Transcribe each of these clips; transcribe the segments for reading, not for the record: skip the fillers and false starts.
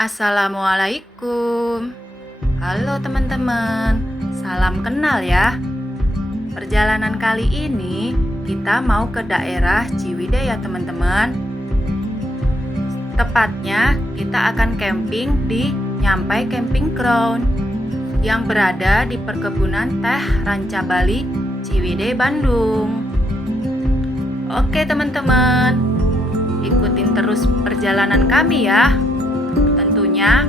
Assalamualaikum. Halo teman-teman, salam kenal ya. Perjalanan kali ini kita mau ke daerah Ciwidey ya teman-teman. Tepatnya kita akan camping di Nyampai Camping Ground yang berada di perkebunan teh Ranca Bali, Ciwidey, Bandung. Oke teman-teman, ikutin terus perjalanan kami ya. Tentunya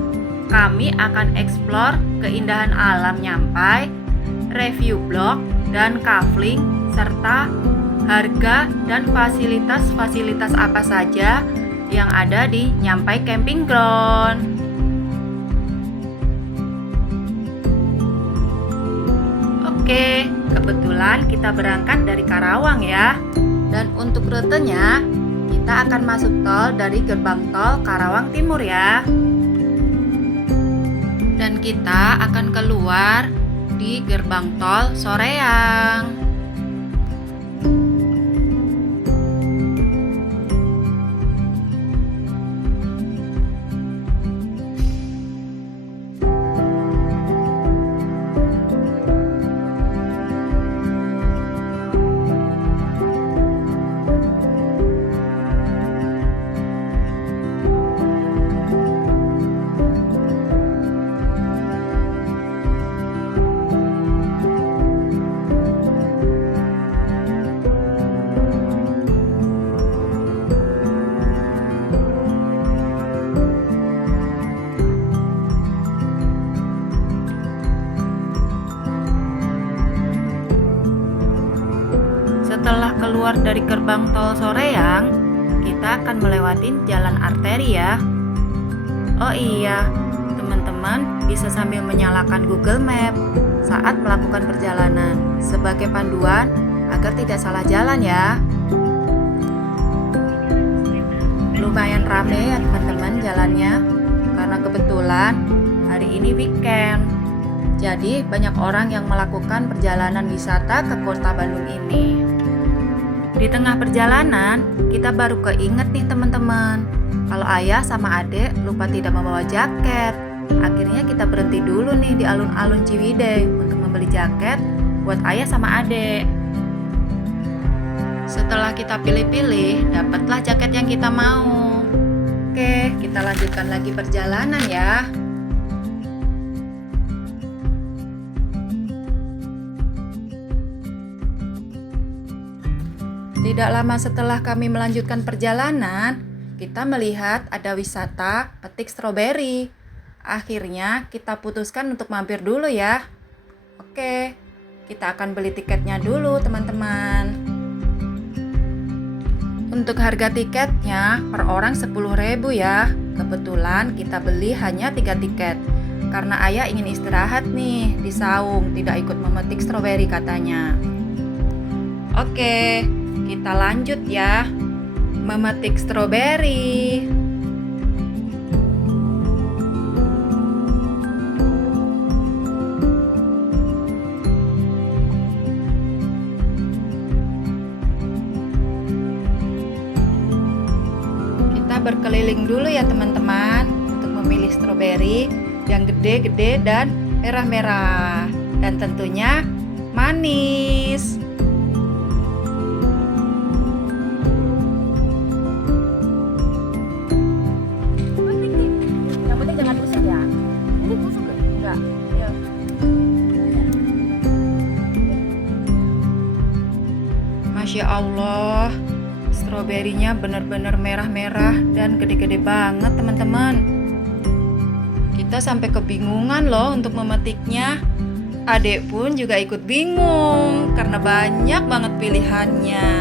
kami akan eksplor keindahan alam Nyampai, review blog dan kafling, serta harga dan fasilitas-fasilitas apa saja yang ada di Nyampai Camping Ground. Oke, kebetulan kita berangkat dari Karawang ya. Dan untuk rutenya, kita akan masuk tol dari gerbang tol Karawang Timur ya. Dan kita akan keluar di gerbang tol Soreang. Setelah keluar dari gerbang tol Soreang, kita akan melewati jalan arteri ya. Oh iya, teman-teman bisa sambil menyalakan Google Map saat melakukan perjalanan sebagai panduan agar tidak salah jalan ya. Lumayan rame ya teman-teman jalannya, karena kebetulan hari ini weekend. Jadi banyak orang yang melakukan perjalanan wisata ke kota Bandung ini. Di tengah perjalanan, kita baru keinget nih teman-teman, kalau ayah sama adik lupa tidak membawa jaket. Akhirnya kita berhenti dulu nih di alun-alun Ciwidey untuk membeli jaket buat ayah sama adik. Setelah kita pilih-pilih, dapatlah jaket yang kita mau. Oke, kita lanjutkan lagi perjalanan ya. Tidak lama setelah kami melanjutkan perjalanan, kita melihat ada wisata petik stroberi. Akhirnya kita putuskan untuk mampir dulu ya. Oke, kita akan beli tiketnya dulu teman-teman. Untuk harga tiketnya per orang 10.000 ya. Kebetulan kita beli hanya 3 tiket karena ayah ingin istirahat nih di saung, tidak ikut memetik stroberi katanya. Oke, kita lanjut ya, memetik stroberi. Kita berkeliling dulu ya teman-teman untuk memilih stroberi yang gede-gede dan merah-merah, dan tentunya manis. Masya Allah, stroberinya benar-benar merah-merah dan gede-gede banget teman-teman. Kita sampai kebingungan loh untuk memetiknya. Adik pun juga ikut bingung karena banyak banget pilihannya.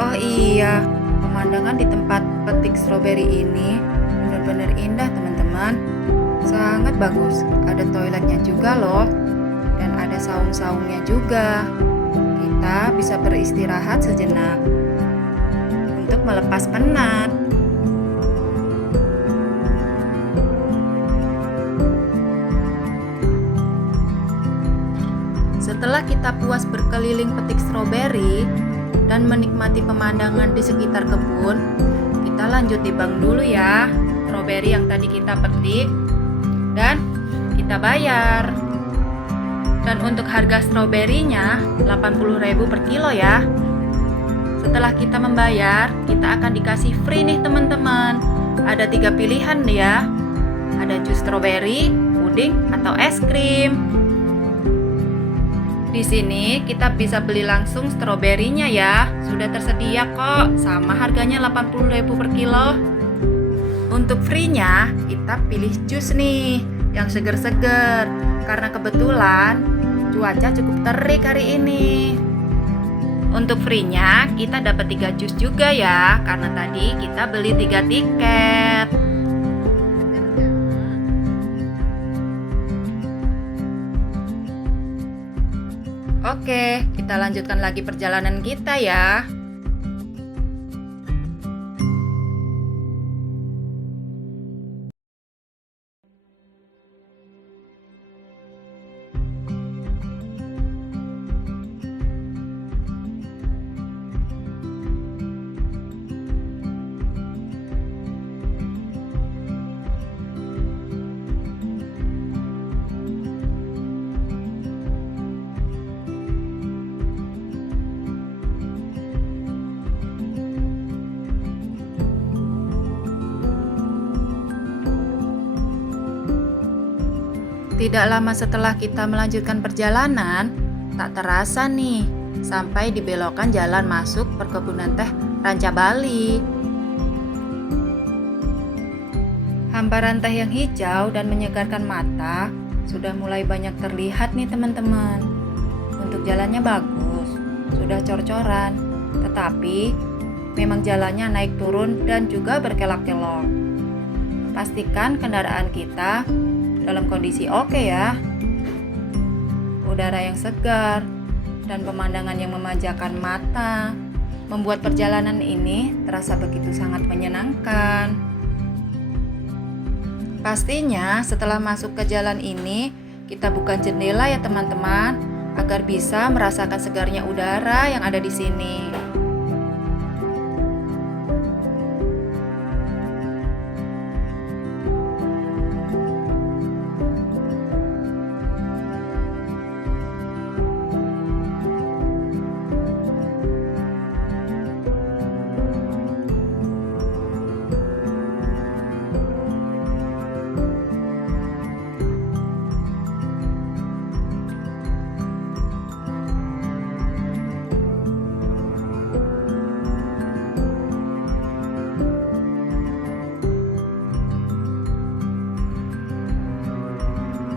Oh iya, pemandangan di tempat petik stroberi ini benar-benar indah teman-teman. Sangat bagus, ada toiletnya juga loh, dan ada saung-saungnya juga. Kita bisa beristirahat sejenak untuk melepas penat. Setelah kita puas berkeliling petik stroberi dan menikmati pemandangan di sekitar kebun, kita lanjut timbang dulu ya. stroberi yang tadi kita petik dan kita bayar. Dan untuk harga stroberinya 80.000 per kilo ya. Setelah kita membayar, kita akan dikasih free nih teman-teman. Ada 3 pilihan ya. Ada jus stroberi, puding, atau es krim. Di sini kita bisa beli langsung stroberinya ya. Sudah tersedia kok, sama harganya 80.000 per kilo. Untuk free-nya, kita pilih jus nih, yang seger-seger. Karena kebetulan cuaca cukup terik hari ini. Untuk free-nya kita dapat 3 jus juga ya, karena tadi kita beli 3 tiket. Oke, kita lanjutkan lagi perjalanan kita ya. Tidak lama setelah kita melanjutkan perjalanan, tak terasa nih, sampai di belokan jalan masuk perkebunan teh Ranca Bali. Hamparan teh yang hijau dan menyegarkan mata sudah mulai banyak terlihat nih teman-teman. Untuk jalannya bagus, sudah cor-coran, tetapi memang jalannya naik turun dan juga berkelok-kelok. Pastikan kendaraan kita dalam kondisi oke ya. Udara yang segar dan pemandangan yang memanjakan mata membuat perjalanan ini terasa begitu sangat menyenangkan. Pastinya setelah masuk ke jalan ini, kita buka jendela ya teman-teman, agar bisa merasakan segarnya udara yang ada di sini.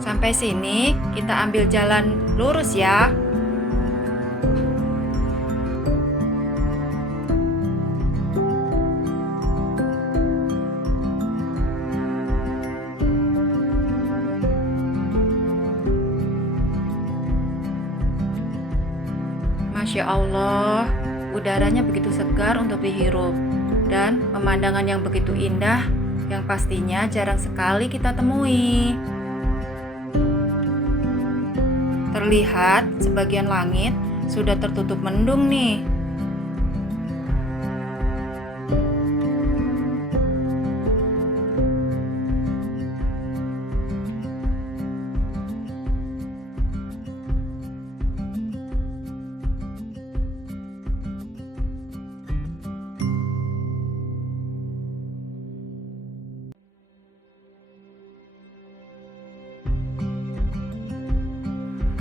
Sampai sini kita ambil jalan lurus ya. Masya Allah, udaranya begitu segar untuk dihirup dan pemandangan yang begitu indah yang pastinya jarang sekali kita temui. Terlihat sebagian langit sudah tertutup mendung nih.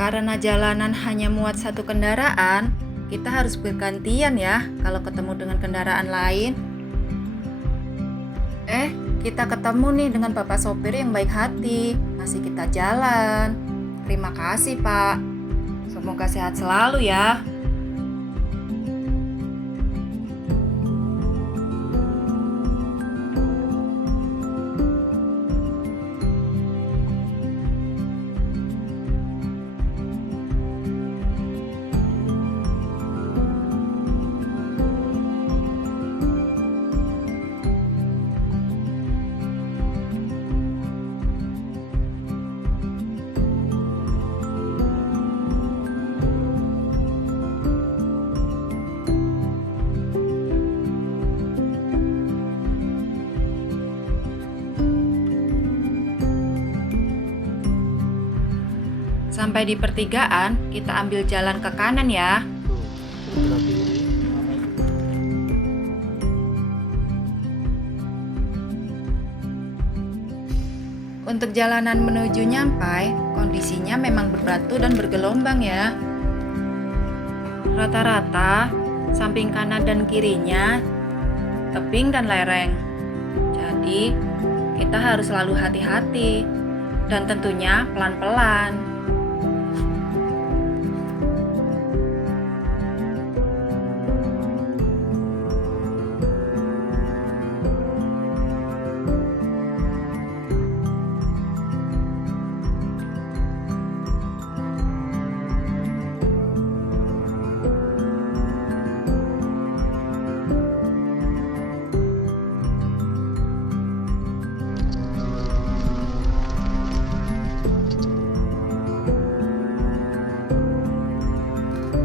Karena jalanan hanya muat satu kendaraan, kita harus bergantian ya kalau ketemu dengan kendaraan lain. Kita ketemu nih dengan bapak sopir yang baik hati, ngasih kita jalan. Terima kasih Pak. Semoga sehat selalu ya. Sampai di pertigaan, kita ambil jalan ke kanan ya. Untuk jalanan menuju Nyampai, kondisinya memang berbatu dan bergelombang ya. Rata-rata, samping kanan dan kirinya tebing dan lereng. Jadi, kita harus selalu hati-hati dan tentunya pelan-pelan.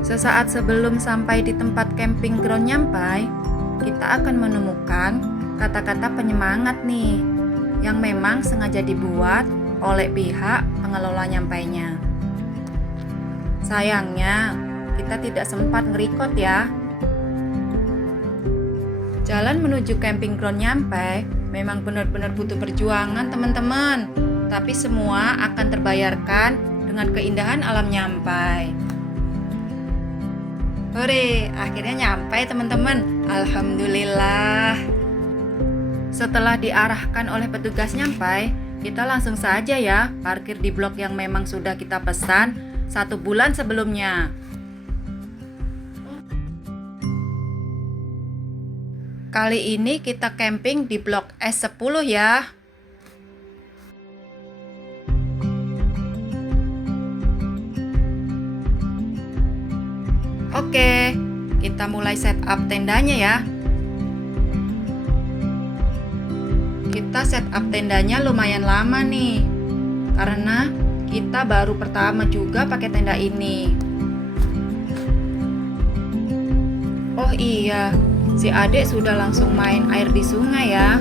Sesaat sebelum sampai di tempat camping ground Nyampai, kita akan menemukan kata-kata penyemangat nih, yang memang sengaja dibuat oleh pihak pengelola Nyampainya. Sayangnya, kita tidak sempat nge-record ya. Jalan menuju camping ground Nyampai memang benar-benar butuh perjuangan teman-teman, tapi semua akan terbayarkan dengan keindahan alam Nyampai. Hore, akhirnya nyampai teman-teman. Alhamdulillah. Setelah diarahkan oleh petugas Nyampai, kita langsung saja ya parkir di blok yang memang sudah kita pesan 1 bulan sebelumnya. Kali ini kita camping di blok S10 ya. Oke, kita mulai setup tendanya ya. Kita setup tendanya lumayan lama nih, karena kita baru pertama juga pakai tenda ini. Oh iya, si adik sudah langsung main air di sungai ya.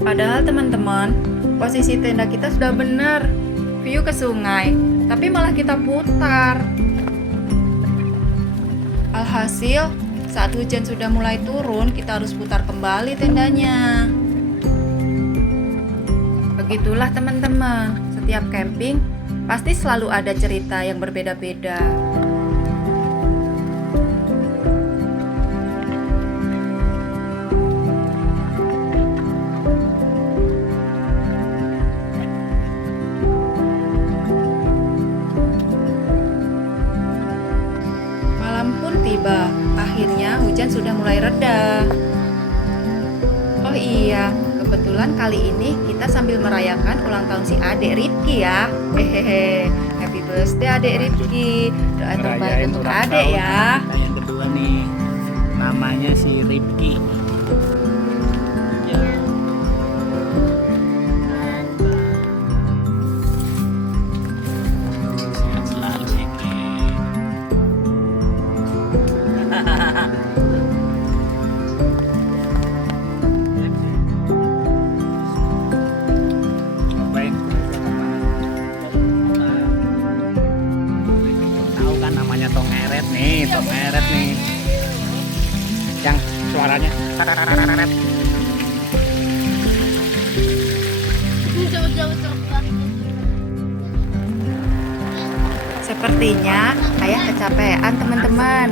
Padahal teman-teman, posisi tenda kita sudah benar, view ke sungai, tapi malah kita putar. Alhasil, saat hujan sudah mulai turun, kita harus putar kembali tendanya. Begitulah teman-teman, setiap camping pasti selalu ada cerita yang berbeda-beda. Tiba, akhirnya hujan sudah mulai reda. Oh iya, kebetulan kali ini kita sambil merayakan ulang tahun si adik Rifki ya. Hehehe, happy birthday adik Rifki. Doa terbaik untuk adik ya. Yang kedua nih, namanya si Rifki. Namanya tong eret nih, yang suaranya sepertinya ayah kecapean teman-teman.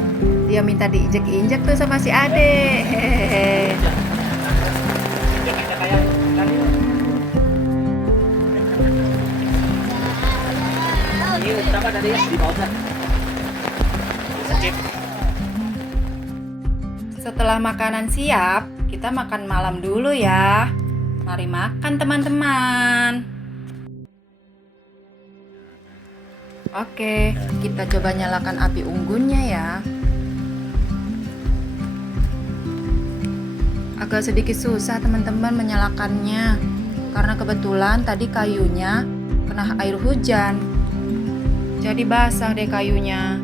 Dia minta diinjek-injek tuh sama si Ade. Hehehe. Berapa tadi ya di bawah? Setelah makanan siap, kita makan malam dulu ya. Mari makan teman-teman. Oke, kita coba nyalakan api unggunnya ya. Agak sedikit susah teman-teman menyalakannya, karena kebetulan tadi kayunya kena air hujan. Jadi basah deh kayunya.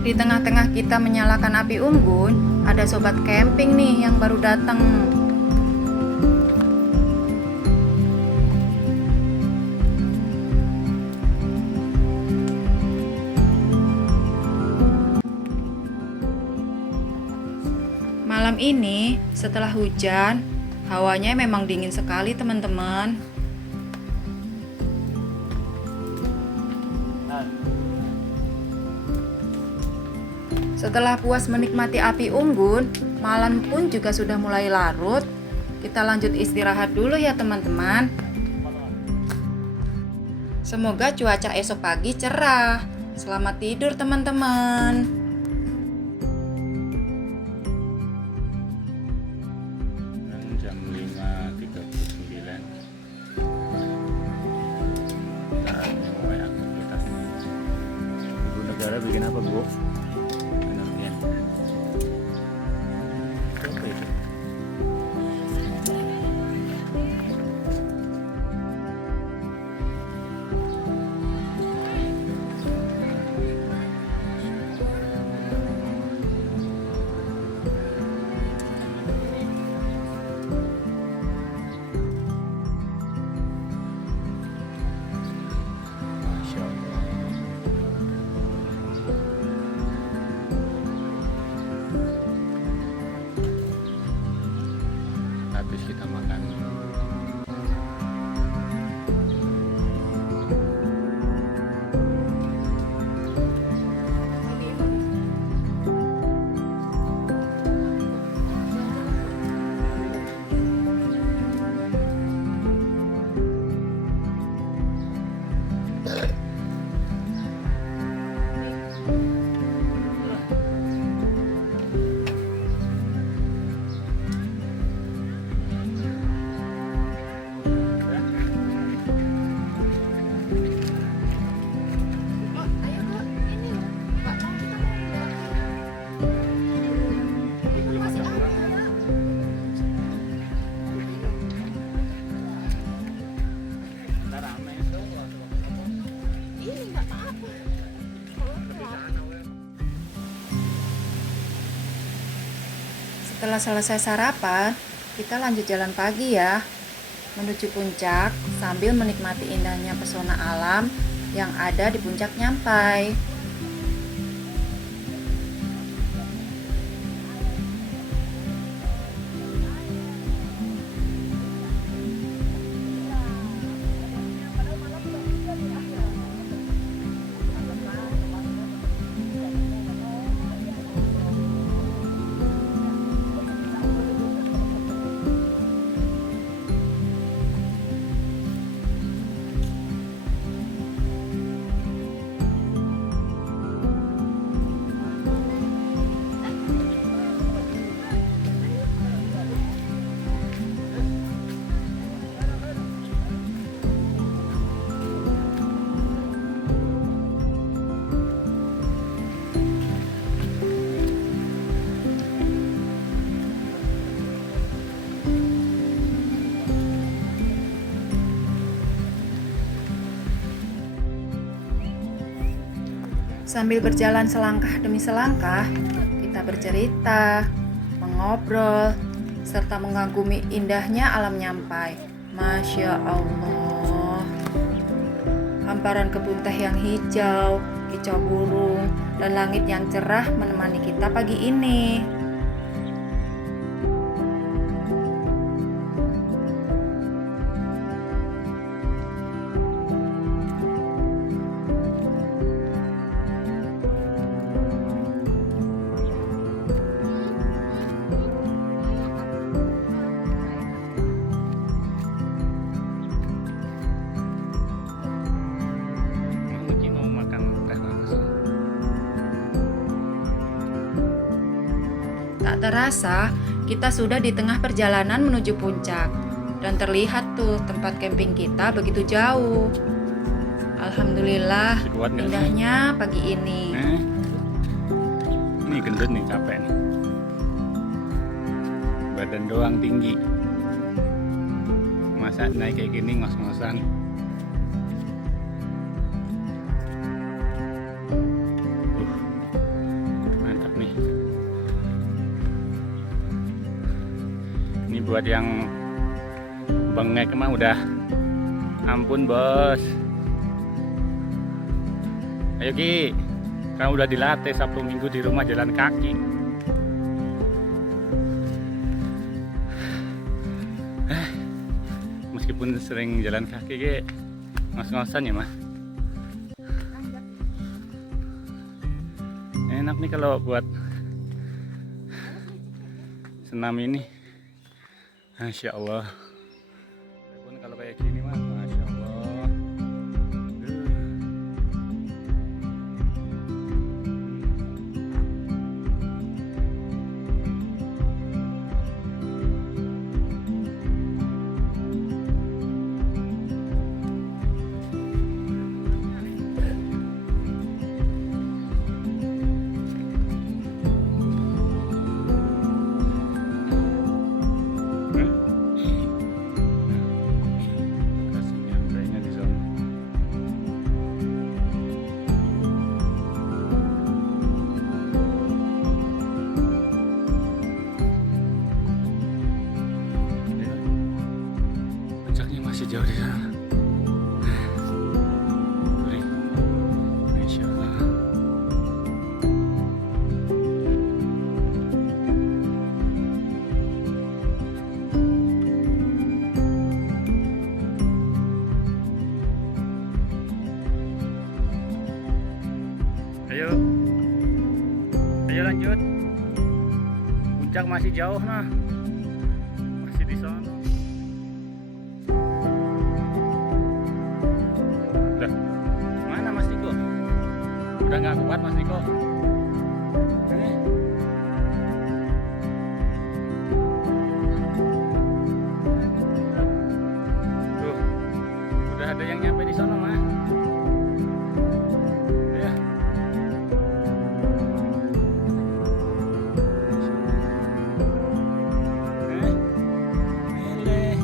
Di tengah-tengah kita menyalakan api unggun, ada sobat camping nih yang baru datang. Malam ini, setelah hujan, hawanya memang dingin sekali teman-teman. Setelah puas menikmati api unggun, malam pun juga sudah mulai larut. Kita lanjut istirahat dulu ya teman-teman. Semoga cuaca esok pagi cerah. Selamat tidur teman-teman. Jam 5.39. Saatnya mulai aktivitas. Ibu negara bikin apa, Bu? Pengertian. Apa itu? Masya Allah. Habis kita makan. Setelah selesai sarapan, kita lanjut jalan pagi ya, menuju puncak sambil menikmati indahnya pesona alam yang ada di puncak Nyampai. Sambil berjalan selangkah demi selangkah, kita bercerita, mengobrol, serta mengagumi indahnya alam Nyampai. Masya Allah. Hamparan kebun teh yang hijau, kicau burung, dan langit yang cerah menemani kita pagi ini. Tak terasa, kita sudah di tengah perjalanan menuju puncak. Dan terlihat tuh tempat camping kita begitu jauh. Alhamdulillah, indahnya pagi ini. Nih gendut nih, capek nih. Badan doang tinggi. Masa naik kayak gini ngos-ngosan. Mantap nih. Ini buat yang bengek mah udah ampun bos. Ayo Ki, kamu udah dilatih Sabtu Minggu di rumah jalan kaki. Meskipun sering jalan kaki Ki, ngos-ngosan ya mah. Enak nih kalau buat senam ini. Masya Allah. Walaupun kalau kayak gini mah, Masya Allah. Masih jauh di sana. Masya Allah. Ayo, ayo lanjut. Puncak masih jauh nah, masih di sana. Mana Mas Niko? Udah nggak kuat Mas Niko? Tuh, udah ada yang nyampe di sana mah. Ya. Ele.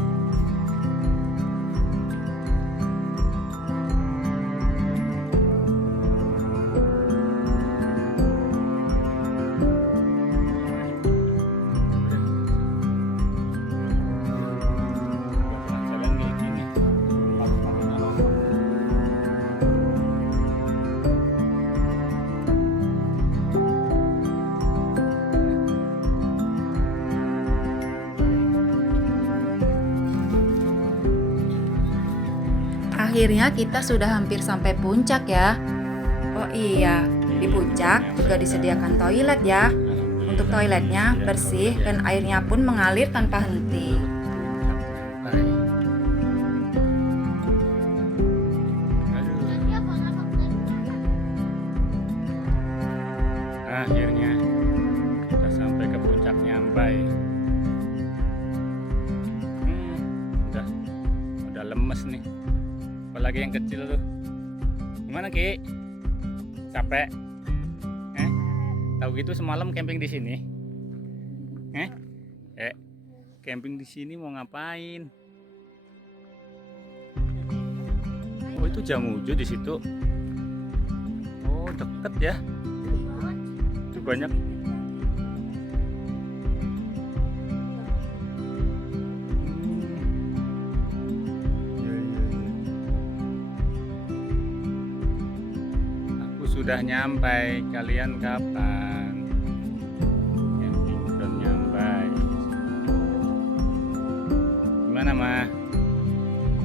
Akhirnya kita sudah hampir sampai puncak ya. Oh iya, di puncak juga disediakan toilet ya. Untuk toiletnya bersih dan airnya pun mengalir tanpa henti. Akhirnya kita sampai ke puncak Nyampai. Udah lemes nih. Apalagi yang kecil tuh. Gimana Ki? Capek? Tahu gitu semalam camping di sini? Camping di sini mau ngapain? Oh itu Jamuju di situ. Oh deket ya? Itu banyak. Sudah nyampai, kalian kapan? Camping udah nyampai. Gimana mah?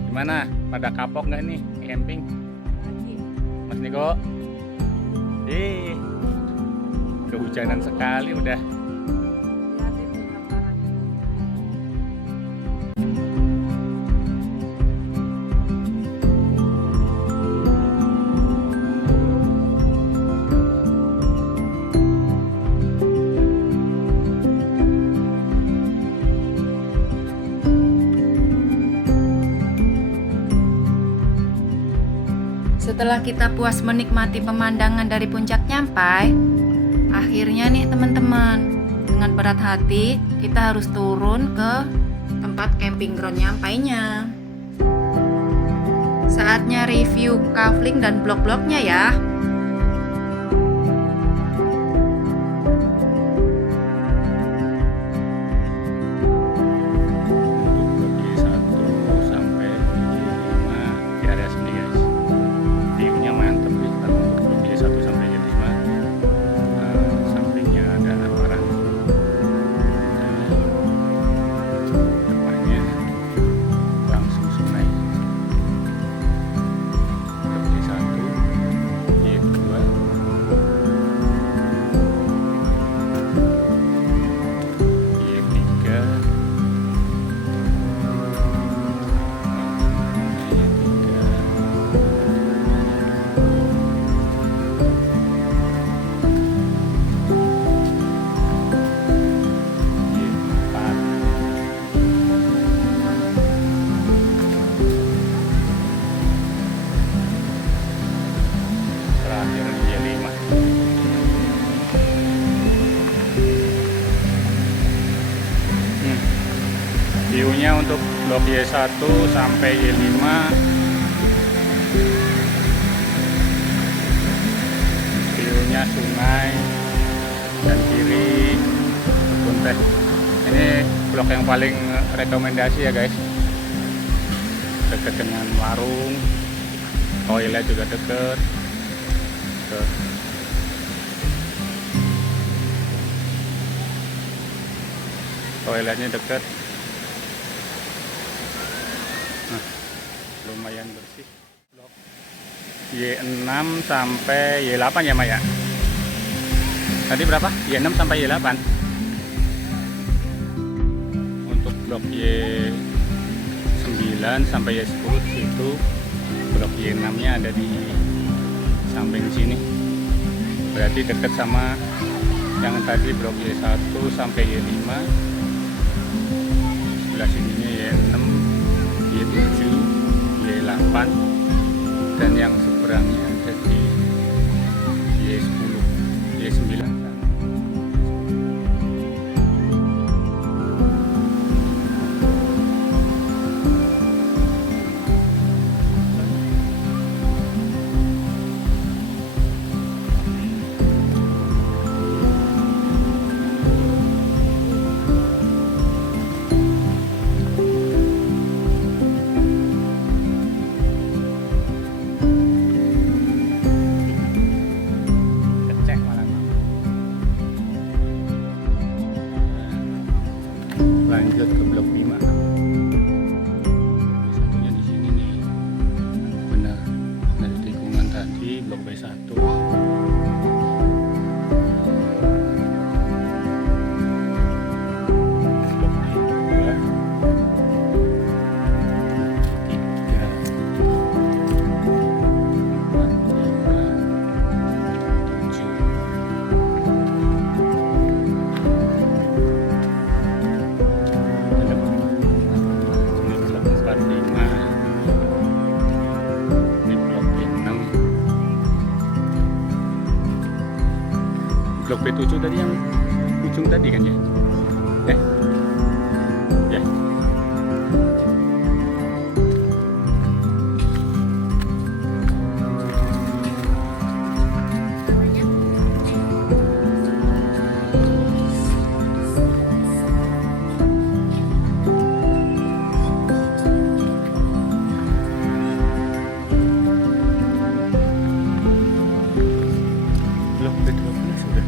Gimana? Pada kapok nggak nih camping? Mas Niko? Kehujanan sekali udah. Setelah kita puas menikmati pemandangan dari puncak Nyampai, Akhirnya nih teman-teman, dengan berat hati kita harus turun ke tempat camping ground nyampainya. Saatnya review kafling dan blok-bloknya ya. View-nya untuk blok Y1 sampai Y5 view-nya sungai dan kiri kebun teh. Ini blok yang paling rekomendasi ya guys, dekat dengan warung, toilet juga dekat. Toiletnya dekat. Nah, lumayan bersih. Blok Y6 sampai Y8 ya Maya? Tadi berapa? Y6 sampai Y8. Untuk blok Y9 sampai Y10 itu blok Y6-nya ada di samping sini. Berarti dekat sama yang tadi blok Y1 sampai Y5. Sebelah sininya Y6, Y7, Y8, dan yang seberangnya ada di Y10, Y9. Lanjut ke blok 5. Satunya di sini nih. Benar. Dari tikungan tadi blok B1. Blok B2. 3. 4, 5, 7. Blok B7 tadi yang ujung tadi kan ya? Ya. Blok B12 sudah.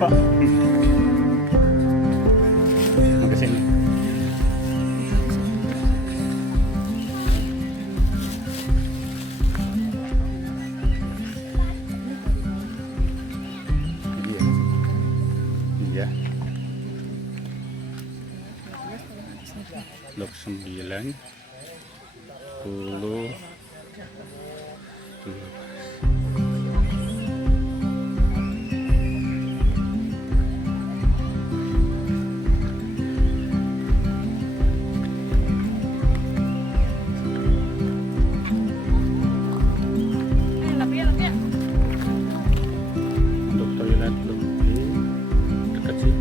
Pak. Mau ke sini. Iya. Blok 9, 10, Untuk toilet blok B dekat sih.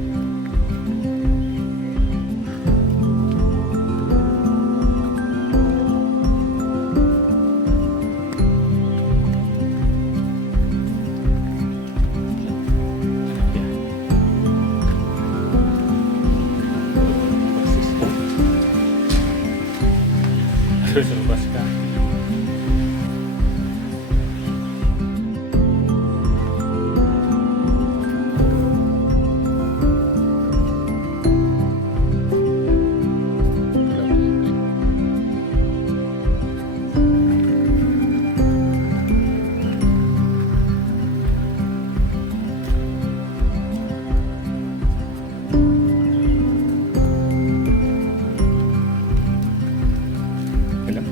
Terus lepaskan. Film.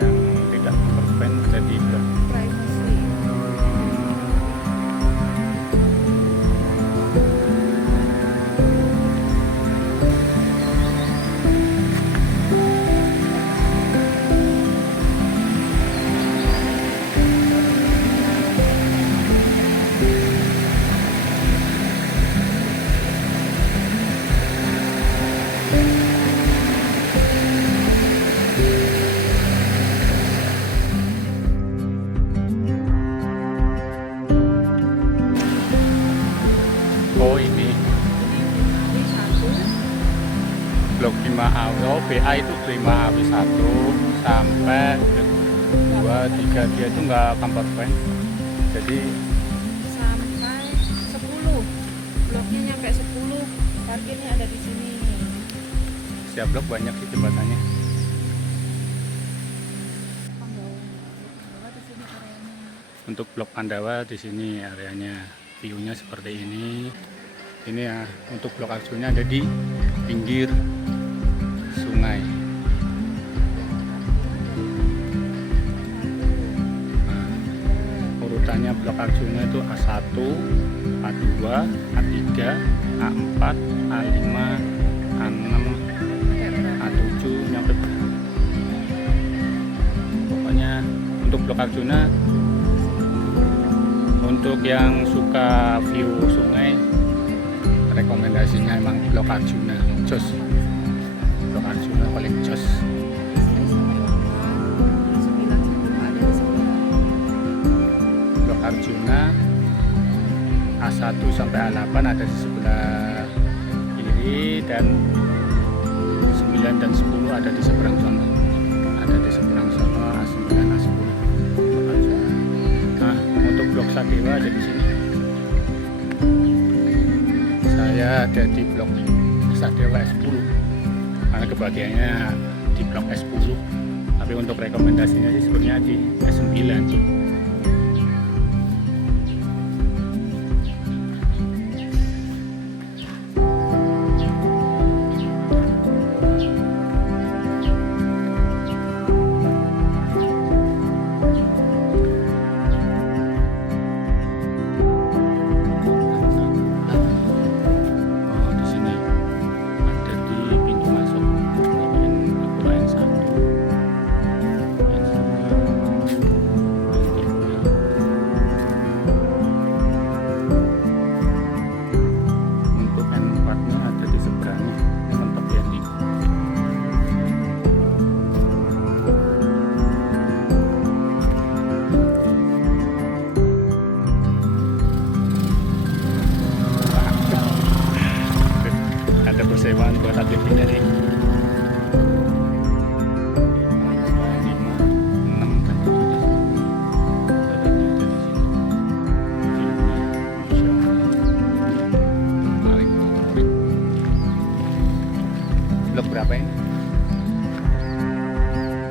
Yang tidak perfect jadi blok. Oh ini blok 5A. Oh BA itu 5A1 sampai 2, 3 dia itu nggak kamper van. Jadi Sampai 10. Bloknya nyampe 10. Parkirnya ada di sini. setiap blok banyak sih jembatannya. Untuk blok Pandawa di sini areanya, view-nya seperti ini. Ini ya untuk blok Arjuna ada di pinggir sungai. Nah, urutannya blok Arjuna itu A1, A2, A3, A4, A5, A6, A7 nyampe. Pokoknya untuk blok Arjuna, untuk yang suka view sungai, rekomendasinya emang blok Arjuna. Jos, blok Arjuna paling jos. Blok Arjuna A1 sampai A8 ada di sebelah kiri, dan 9 dan 10 ada di seberang sana. Ada di seberang sana A9, A10. Blok Arjuna. Nah, untuk blok Sadewa ada di sini. Saya ada di blok Sadewa S10 karena kebahagiaannya di blok S10, tapi untuk rekomendasinya sih sebenarnya di S9.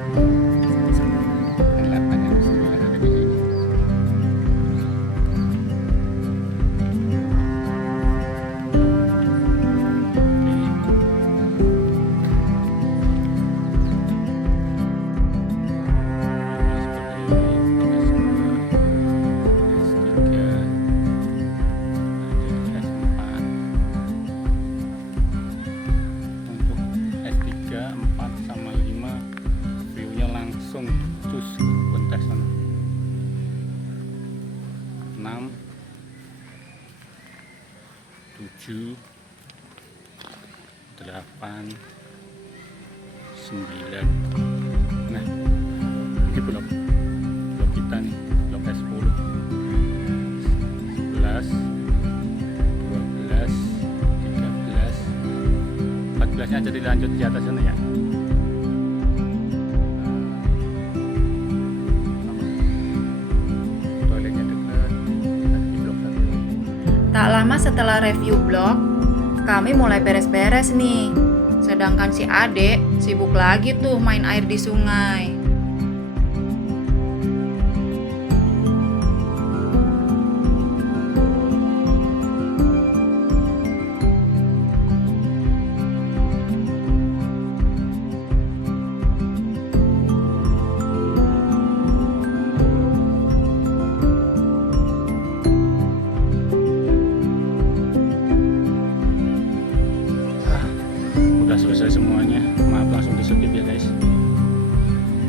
Dan lihat banyak sesuatu yang ada di sini. S3, 4 sama 5 view-nya langsung cus kontes sana. 6 7 8 9. Nah, ini blok kita nih, blok S10, 11 12 13 14 nya jadi lanjut di atas sana ya. Toiletnya dekat di blok 1. Tak lama setelah review blog, kami mulai beres-beres nih. Sedangkan si Adek sibuk lagi tuh main air di sungai. Udah selesai semuanya, maaf langsung di skip ya guys.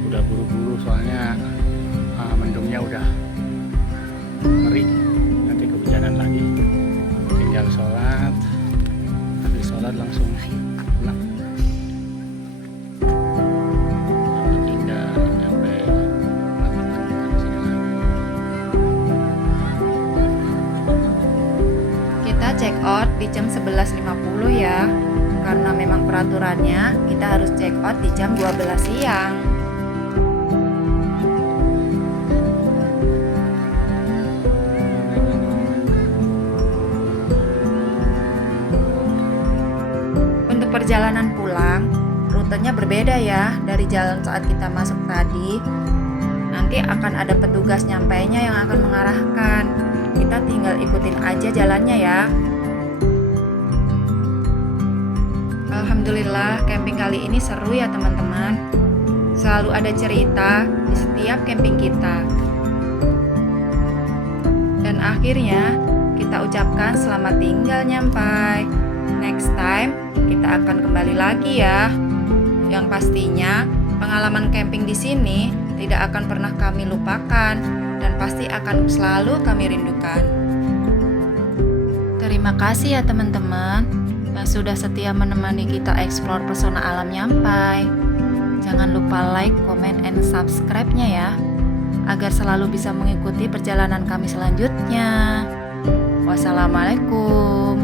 Udah buru-buru soalnya mendungnya udah ngeri, nanti kehujanan lagi. Tinggal sholat, habis sholat langsung pulang. Tinggal nyampe teman-teman kita di sini lagi. Kita check out di jam 11.50 ya. Karena memang peraturannya kita harus check out di jam 12 siang. Untuk perjalanan pulang, rutenya berbeda ya dari jalan saat kita masuk tadi. Nanti akan ada petugas nyampainya yang akan mengarahkan. Kita tinggal ikutin aja jalannya ya. Alhamdulillah camping kali ini seru ya teman-teman. Selalu ada cerita di setiap camping kita. Dan akhirnya kita ucapkan selamat tinggal nyampai. Next time kita akan kembali lagi ya. Yang pastinya pengalaman camping di sini tidak akan pernah kami lupakan dan pasti akan selalu kami rindukan. Terima kasih ya teman-teman yang sudah setia menemani kita explore pesona alam Nyampai. Jangan lupa like, comment, and subscribe-nya ya, agar selalu bisa mengikuti perjalanan kami selanjutnya. Wassalamualaikum.